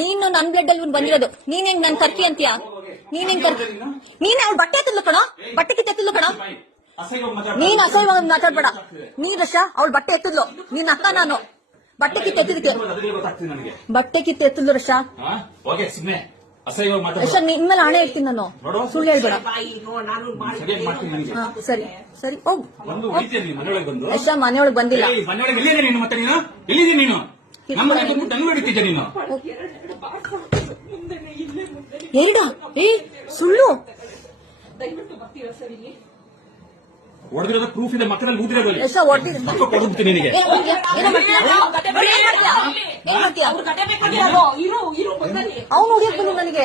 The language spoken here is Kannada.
ನೀನು ನನ್ ಬ್ಲಡ್ ಅಲ್ಲಿ ಬಂದಿರೋದು. ನೀನ್ ಹೆಂಗ್ ನನ್ ಕರ್ಕಿ ಅಂತೀಯಾ? ನೀನ್ ಹೆಂಗ್ ಕರ್ಕಿ? ನೀನ್ ಅವ್ಳ ಬಟ್ಟೆ ಎತ್ತಿದ್ಲು ಕಣೋ, ಬಟ್ಟೆ ಕಿತ್ತು ಎತ್ತಿದ್ಲು ಕಣೋ. ನೀನ್ ಅಸಹ್ಯವಾಗಿ ಮಾತಾಡ್ಬೇಡ. ನೀನ್ ರಶ ಅವಳು ಬಟ್ಟೆ ಎತ್ತಿದ್ಲು, ನೀನ್ ಅಕ್ಕ ನಾನು. ಬಟ್ಟೆ ಕಿತ್ತು ಎತ್ತಿದ್ಕೆ ಬಟ್ಟೆ ಕಿತ್ತು ಎತ್ತಿದ್ಲು ರಶ. ರಶ ನಿನ್ ಮೇಲೆ ಹಣೆ ಇರ್ತೀನಿ ನಾನು, ಸುಳ್ಳು ಹೇಳ್ಬೇಡ. ಸರಿ ಸರಿ ಹೋಗ್ ರಶ. ಮನೆಯೊಳಗೆ ಬಂದಿಲ್ಲ. ಎರಡ ಸುಳ್ಳು ಹೊಡೆದಿರೋದ ಪ್ರೂಫ್ ಇದೆ, ಮಕ್ಕಳಲ್ಲಿ ಊದಿರೋದು. ಅವನು ಹೊಡಿಯಕ್ ಬಂದು ನನಗೆ